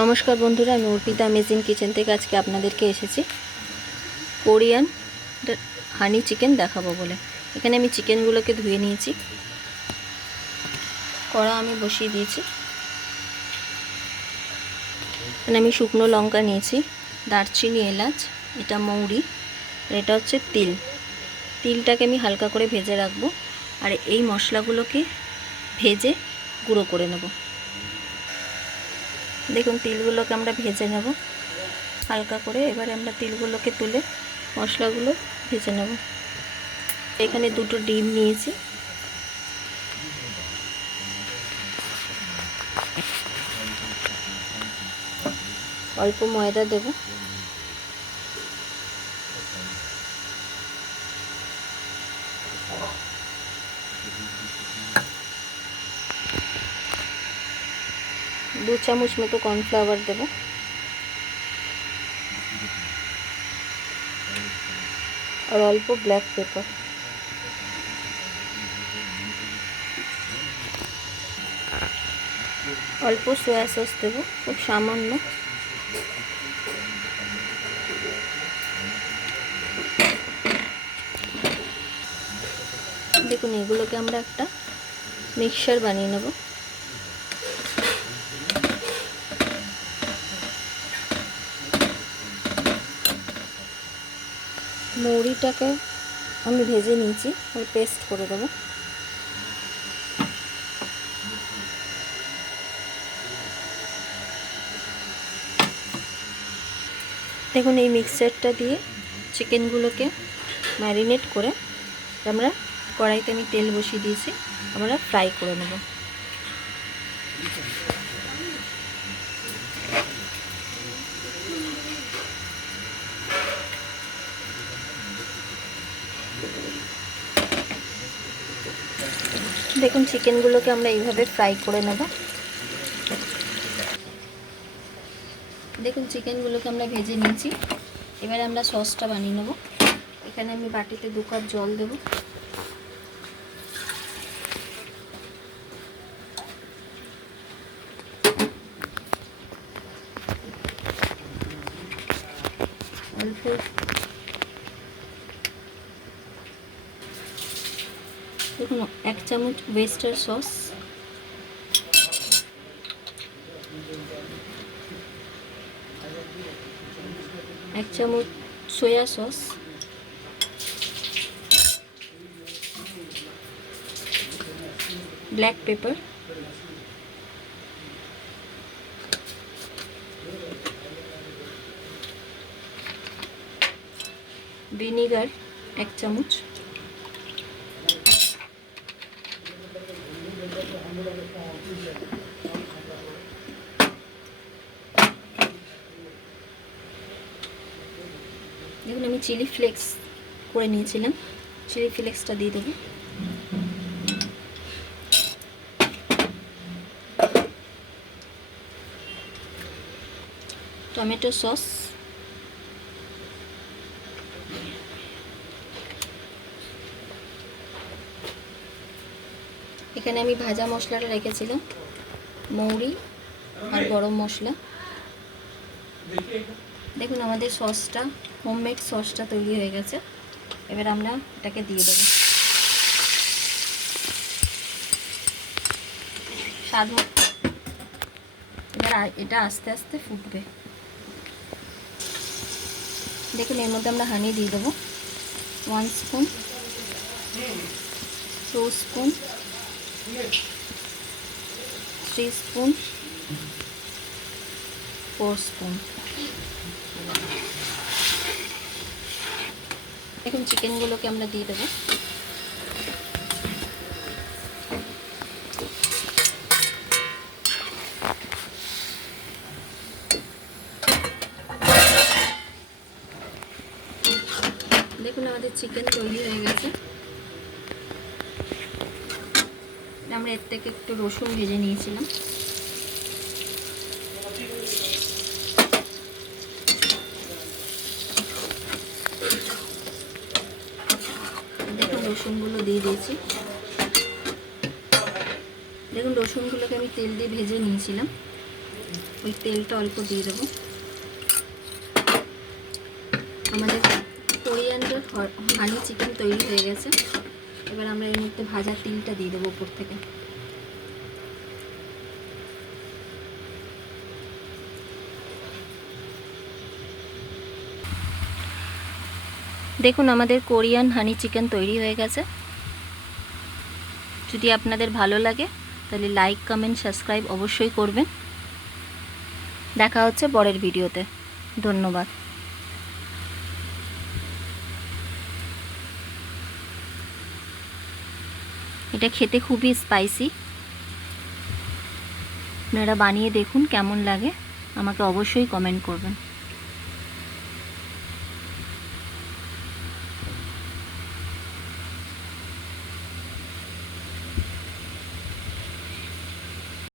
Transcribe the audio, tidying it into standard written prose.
নমস্কার বন্ধুরা, আমি অর্পিতা অ্যামেজিং কিচেন থেকে আজকে আপনাদেরকে এসেছি কোরিয়ান হানি চিকেন দেখাবো বলে। এখানে আমি চিকেনগুলোকে ধুয়ে নিয়েছি, কড়া আমি বসিয়ে দিয়েছি। এখানে আমি শুকনো লঙ্কা নিয়েছি, দারচিনি, এলাচ, এটা মৌরি, আর এটা হচ্ছে তিল। তিলটাকে আমি হালকা করে ভেজে রাখবো, আর এই মশলাগুলোকে ভেজে গুঁড়ো করে নেব। দেখুন, তিলগুলোকে আমরা ভেজে নেব হালকা করে। এবারে আমরা তিলগুলোকে তুলে মশলাগুলো ভেজে নেব। এখানে দুটো ডিম নিয়েছি, অল্প ময়দা দেব, दो চামচ মতো কর্নফ্লাওয়ার দেব, আর অল্প ব্ল্যাক পেপার। অল্প সয়া সস দেব, খুব সামান্য। দেখুন, এগুলোকে আমরা একটা মিক্সচার বানিয়ে নেব। মৌরিটাকে আমি ভেজে নিয়েছি, আর পেস্ট করে দেবো। দেখুন, এই মিক্সচারটা দিয়ে চিকেনগুলোকে ম্যারিনেট করে আমরা কড়াইতে আমি তেল বসিয়ে দিয়েছি, আমরা ফ্রাই করে নেব। দেখুন, চিকেনগুলোকে আমরা এইভাবে ফ্রাই করে নেব। দেখুন, চিকেনগুলোকে আমরা ভেজে নিয়েছি। এবারে আমরা সসটা বানিয়ে নেব। এখানে আমি বাটিতে 2 কাপ জল দেব, অল্প দেখুন 1 চামচ ওয়েস্টার সস, 1 চামচ soya sauce, black pepper, vinegar 1 চামচ, দেখুন আমি চিলি ফ্লেক্স করে নিয়েছিলাম, চিলি ফ্লেক্সটা দিয়ে দেবো। টমেটো সস, এখানে আমি ভাজা মশলাটা রেখেছিলাম, মৌরি আর গরম মশলা। দেখুন, আমাদের সসটা, হোমমেড সসটা তৈরি হয়ে গেছে। এবার আমরা এটাকে দিয়ে দেব। স্বাদ মতো এবার এটা আস্তে আস্তে ফুটবে। দেখুন, এর মধ্যে আমরা হানি দিয়ে দেবো, 1 স্পুন, 2 স্পুন, 3 স্পুন, 4 স্পুন। এখন চিকেনগুলোকে আমরা দিয়ে দেবো। দেখুন, আমাদের চিকেন তৈরি হয়ে গেছে। আমরা এর থেকে একটু রসুন ভেজে নিয়েছিলাম, দেখুন রসুনগুলো দিয়ে দিয়েছি। দেখুন, রসুনগুলোকে আমি তেল দিয়ে ভেজে নিয়েছিলাম। ওই তেলটা অল্প দিয়ে দেবো। আমাদের কোরিয়ান্ডার হানি চিকেন তৈরি হয়ে গেছে। এবার আমরা এর মধ্যে ভাজা তিলটা দিয়ে দেবো উপর থেকে। দেখুন আমাদের কোরিয়ান হানি চিকেন তৈরি হয়ে গেছে। যদি আপনাদের ভালো লাগে তাহলে লাইক, কমেন্ট, সাবস্ক্রাইব অবশ্যই করবেন। দেখা হচ্ছে পরের ভিডিওতে। ধন্যবাদ। এটা খেতে খুবই স্পাইসি। আপনারা বানিয়ে দেখুন কেমন লাগে, আমাকে অবশ্যই কমেন্ট করবেন।